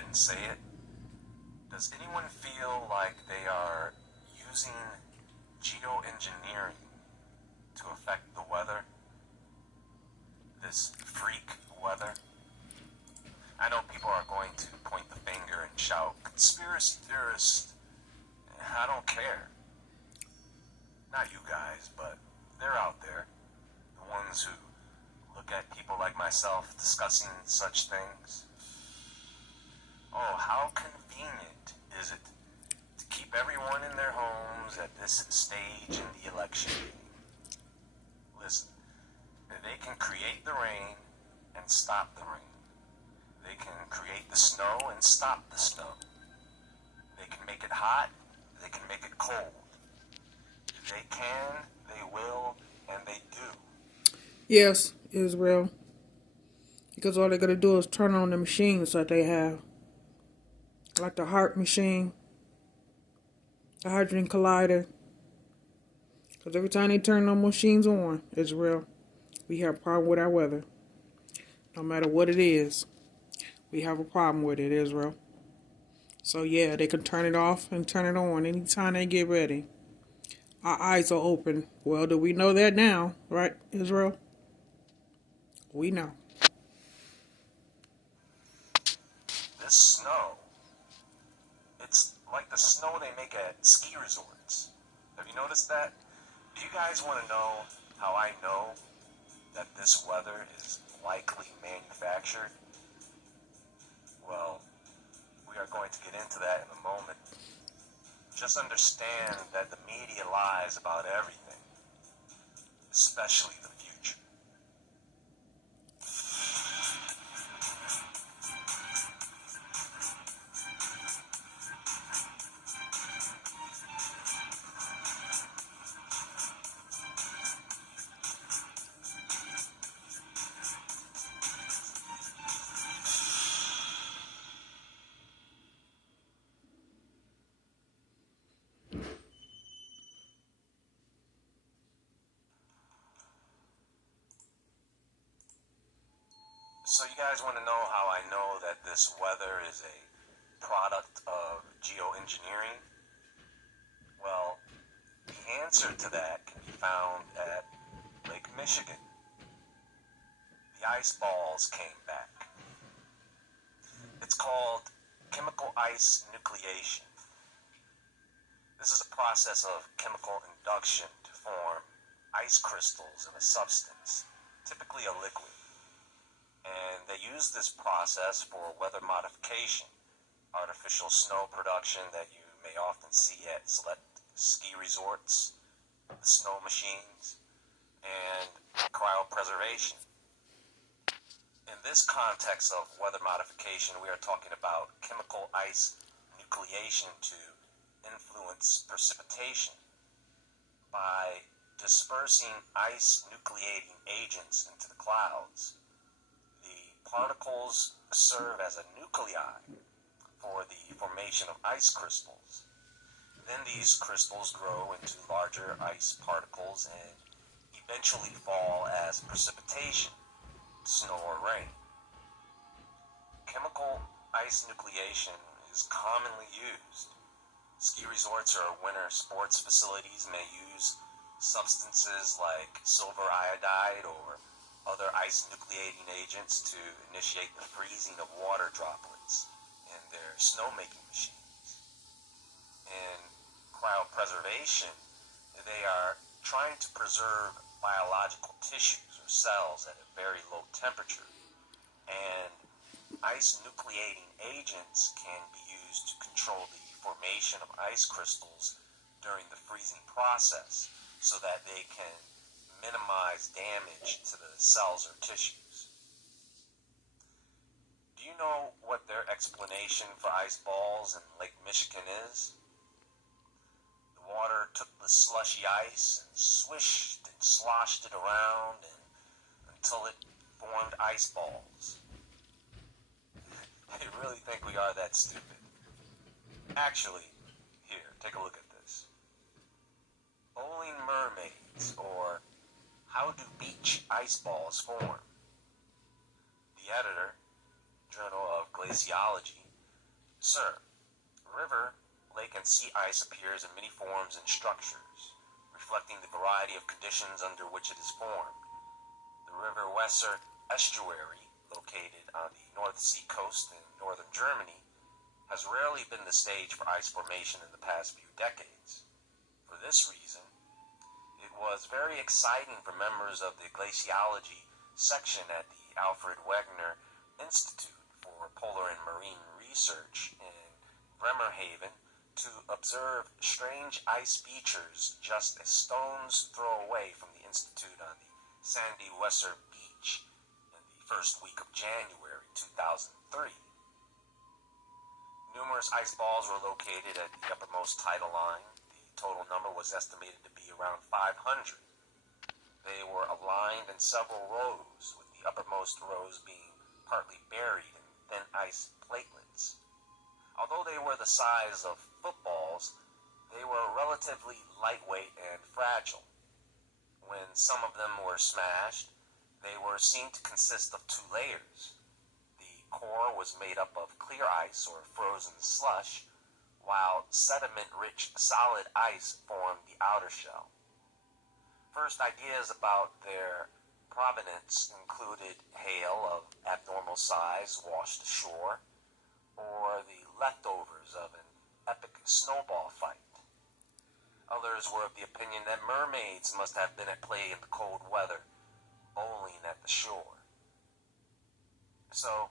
ahead and say it. Does anyone feel like they are using geoengineering to affect the weather? This freak weather? I know people are going to point the finger and shout, conspiracy theorists. I don't care. Not you guys, but they're out there. The ones who look at people like myself discussing such things. Oh, how convenient is it to keep everyone in their homes at this stage in the election game? Listen, they can create the rain and stop the rain. They can create the snow and stop the snow. They can make it hot, they can make it cold. They can, they will, and they do. Yes, Israel. Because all they're going to do is turn on the machines that they have. Like the heart machine, the hydrogen collider. Because every time they turn those machines on, Israel, we have a problem with our weather. No matter what it is, we have a problem with it, Israel. So yeah, they can turn it off and turn it on anytime they get ready. Our eyes are open. Well, do we know that now, right, Israel? We know. This snow, it's like the snow they make at ski resorts. Have you noticed that? Do you guys want to know how I know that this weather is likely manufactured? Well, we are going to get into that in a moment. Just understand that the media lies about everything, especially the future. So you guys want to know how I know that this weather is a product of geoengineering? Well, the answer to that can be found at Lake Michigan. The ice balls came back. It's called chemical ice nucleation. This is a process of chemical induction to form ice crystals in a substance, typically a liquid. And they use this process for weather modification, artificial snow production that you may often see at select ski resorts, the snow machines, and cryopreservation. In this context of weather modification, we are talking about chemical ice nucleation to influence precipitation by dispersing ice nucleating agents into the clouds. Particles serve as a nuclei for the formation of ice crystals. Then these crystals grow into larger ice particles and eventually fall as precipitation, snow or rain. Chemical ice nucleation is commonly used. Ski resorts or winter sports facilities may use substances like silver iodide or other ice nucleating agents to initiate the freezing of water droplets in their snowmaking machines. In cryopreservation, they are trying to preserve biological tissues or cells at a very low temperature, and ice nucleating agents can be used to control the formation of ice crystals during the freezing process so that they can minimize damage to the cells or tissues. Do you know what their explanation for ice balls in Lake Michigan is? The water took the slushy ice and swished and sloshed it around until it formed ice balls. They really think we are that stupid. Actually, here, take a look at this. Bowling mermaids, or how do beach ice balls form? The editor, Journal of Glaciology, Sir, river, lake, and sea ice appears in many forms and structures, reflecting the variety of conditions under which it is formed. The River Weser estuary, located on the North Sea coast in northern Germany, has rarely been the stage for ice formation in the past few decades. For this reason, it was very exciting for members of the glaciology section at the Alfred Wegener Institute for Polar and Marine Research in Bremerhaven to observe strange ice features just a stone's throw away from the Institute on the sandy Weser beach in the first week of January 2003. Numerous ice balls were located at the uppermost tidal line. The total number was estimated to be around 500. They were aligned in several rows, with the uppermost rows being partly buried in thin ice platelets. Although they were the size of footballs, they were relatively lightweight and fragile. When some of them were smashed, they were seen to consist of two layers. The core was made up of clear ice or frozen slush, while sediment-rich solid ice formed the outer shell. First ideas about their provenance included hail of abnormal size washed ashore, or the leftovers of an epic snowball fight. Others were of the opinion that mermaids must have been at play in the cold weather, bowling at the shore. So,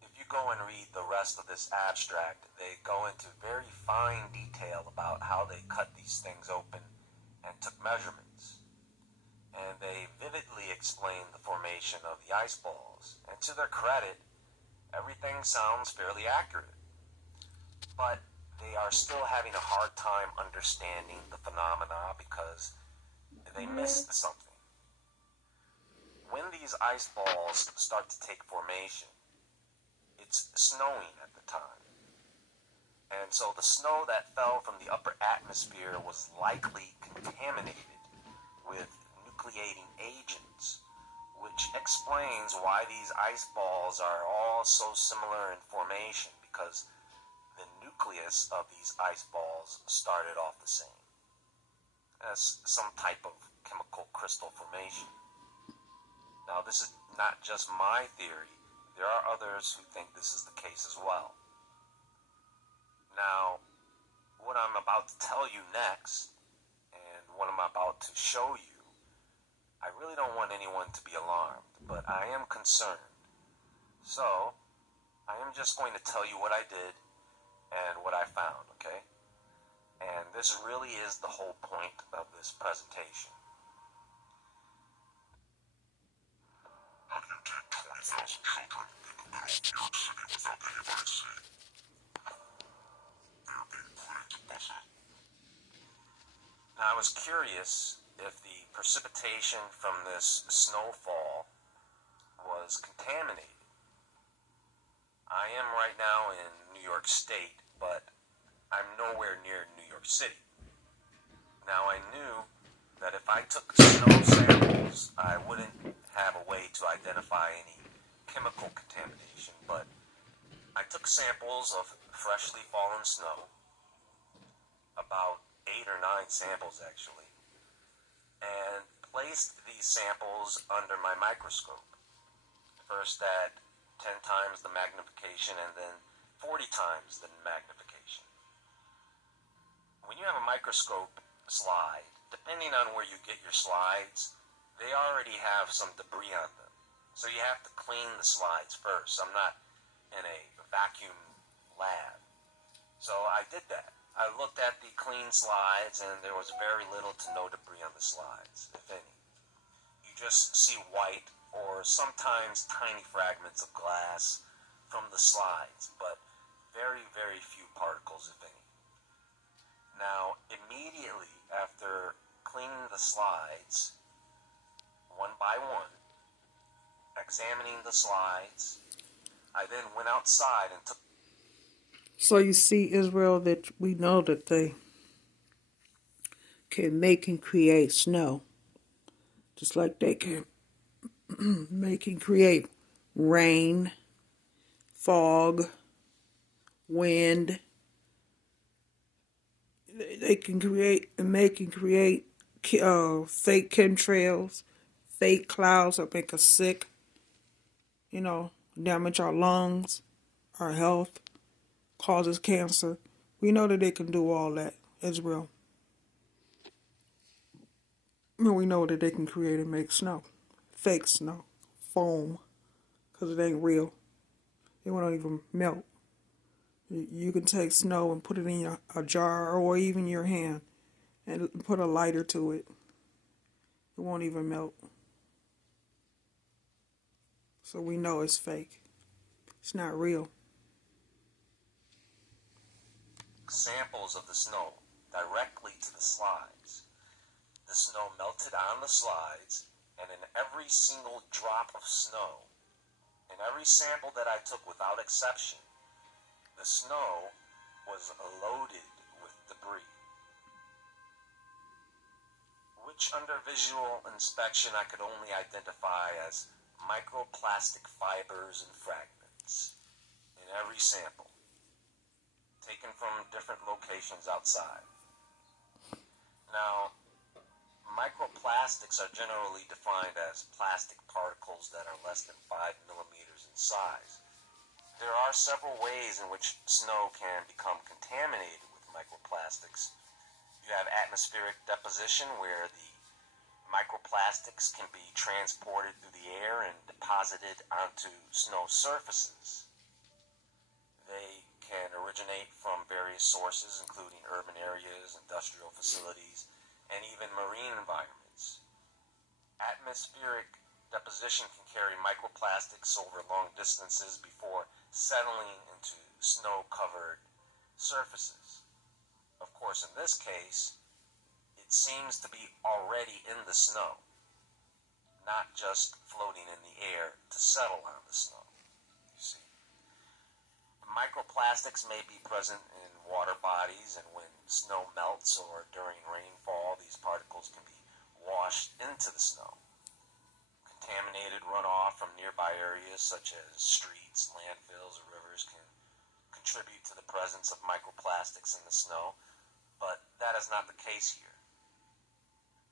if you go and read the rest of this abstract, they go into very fine detail about how they cut these things open and took measurements. And they vividly explain the formation of the ice balls. And to their credit, everything sounds fairly accurate. But they are still having a hard time understanding the phenomena because they missed something. When these ice balls start to take formation, it's snowing at the time. And so the snow that fell from the upper atmosphere was likely contaminated with nucleating agents, which explains why these ice balls are all so similar in formation, because the nucleus of these ice balls started off the same, as some type of chemical crystal formation. Now, this is not just my theory. There are others who think this is the case as well. Now, what I'm about to tell you next, and what I'm about to show you, I really don't want anyone to be alarmed, but I am concerned. So, I am just going to tell you what I did and what I found, okay? And this really is the whole point of this presentation. How do you take 20,000 children in the middle of New York City without anybody seeing? They're being put into buses. Now, I was curious if the precipitation from this snowfall was contaminated. I am right now in New York State, but I'm nowhere near New York City. Now, I knew that if I took snow samples, I wouldn't have a way to identify any chemical contamination, but I took samples of freshly fallen snow, about 8 or 9 samples actually, and placed these samples under my microscope. First at 10 times the magnification and then 40 times the magnification. When you have a microscope slide, depending on where you get your slides, they already have some debris on them. So you have to clean the slides first. I'm not in a vacuum lab. So I did that. I looked at the clean slides and there was very little to no debris on the slides, if any. You just see white or sometimes tiny fragments of glass from the slides, but very, very few particles, if any. Now, immediately after cleaning the slides, one by one, examining the slides, I then went outside and took... So you see, Israel, that we know that they can make and create snow, just like they can make and create rain, fog, wind. They can create and they can create fake chemtrails, fake clouds that make us sick, damage our lungs, our health, causes cancer. We know that they can do all that as well. And we know that they can create and make snow, fake snow, foam, because it ain't real. It won't even melt. You can take snow and put it in a jar or even your hand and put a lighter to it. It won't even melt. So we know it's fake. It's not real. Samples of the snow directly to the slides. The snow melted on the slides, and in every single drop of snow, in every sample that I took without exception, the snow was loaded with debris, which under visual inspection I could only identify as microplastic fibers and fragments in every sample, taken from different locations outside. Now, microplastics are generally defined as plastic particles that are less than 5 millimeters in size. There are several ways in which snow can become contaminated with microplastics. You have atmospheric deposition, where the microplastics can be transported through the air and deposited onto snow surfaces. They can originate from various sources, including urban areas, industrial facilities, and even marine environments. Atmospheric deposition can carry microplastics over long distances before settling into snow-covered surfaces. Of course, in this case, it seems to be already in the snow, not just floating in the air to settle on the snow. You see, microplastics may be present in water bodies, and when snow melts or during rainfall, these particles can be washed into the snow. Contaminated runoff from nearby areas such as streets, landfills, or rivers can contribute to the presence of microplastics in the snow, but that is not the case here.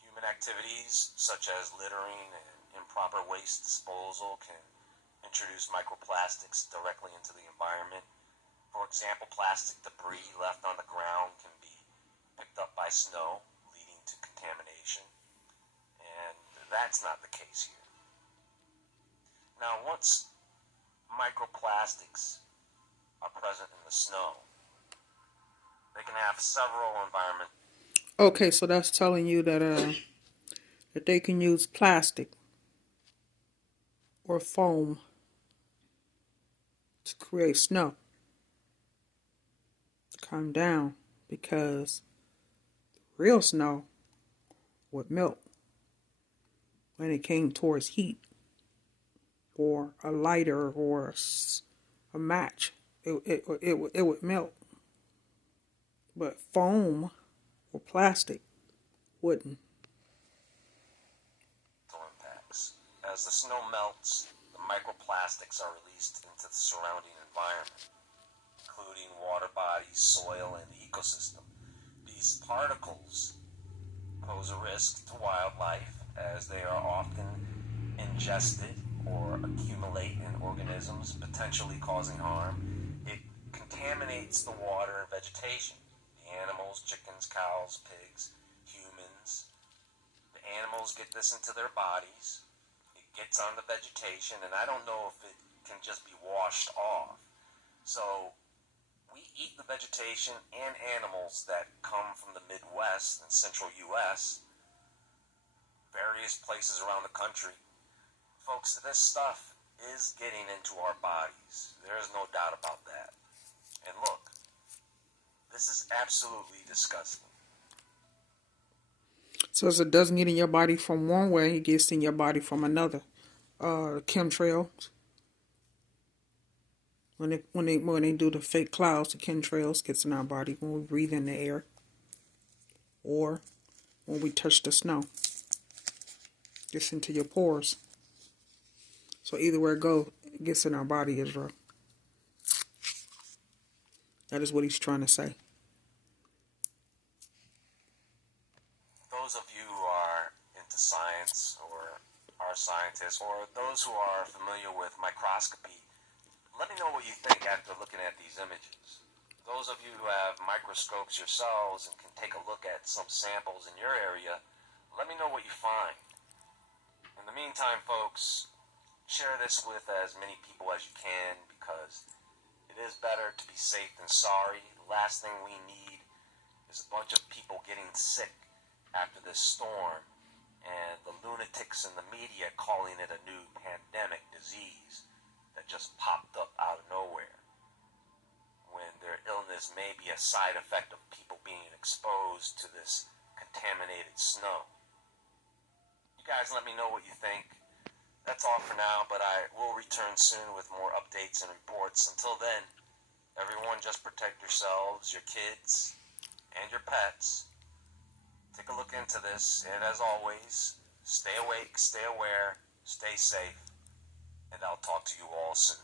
Human activities such as littering and improper waste disposal can introduce microplastics directly into the environment. For example, plastic debris left on the ground can be picked up by snow, leading to contamination, and that's not the case here. Now, once microplastics are present in the snow, they can have several environmental. Okay, so that's telling you that that they can use plastic or foam to create snow to come down, because real snow would melt when it came towards heat or a lighter or a match. It would melt. But foam or plastic wouldn't. Impacts. As the snow melts, the microplastics are released into the surrounding environment, including water bodies, soil, and the ecosystem. These particles pose a risk to wildlife, as they are often ingested or accumulate in organisms, potentially causing harm. It contaminates the water and vegetation. The animals, chickens, cows, pigs, humans. The animals get this into their bodies. It gets on the vegetation, and I don't know if it can just be washed off. So we eat the vegetation and animals that come from the Midwest and central U.S., various places around the country. Folks, this stuff is getting into our bodies. There is no doubt about that. And look, this is absolutely disgusting. So as it doesn't get in your body from one way, it gets in your body from another. Chemtrails. When they do the fake clouds, the chemtrails gets in our body when we breathe in the air, or when we touch the snow. Gets into your pores. So either way it goes, it gets in our body, Israel. That is what he's trying to say. Those of you who are into science or are scientists, or those who are familiar with microscopy, let me know what you think after looking at these images. Those of you who have microscopes yourselves and can take a look at some samples in your area, let me know what you find. In the meantime, folks, share this with as many people as you can, because it is better to be safe than sorry. The last thing we need is a bunch of people getting sick after this storm and the lunatics in the media calling it a new pandemic disease that just popped up out of nowhere, when their illness may be a side effect of people being exposed to this contaminated snow. You guys let me know what you think. That's all for now, but I will return soon with more updates and reports. Until then, everyone just protect yourselves, your kids, and your pets. Take a look into this, and as always, stay awake, stay aware, stay safe, and I'll talk to you all soon.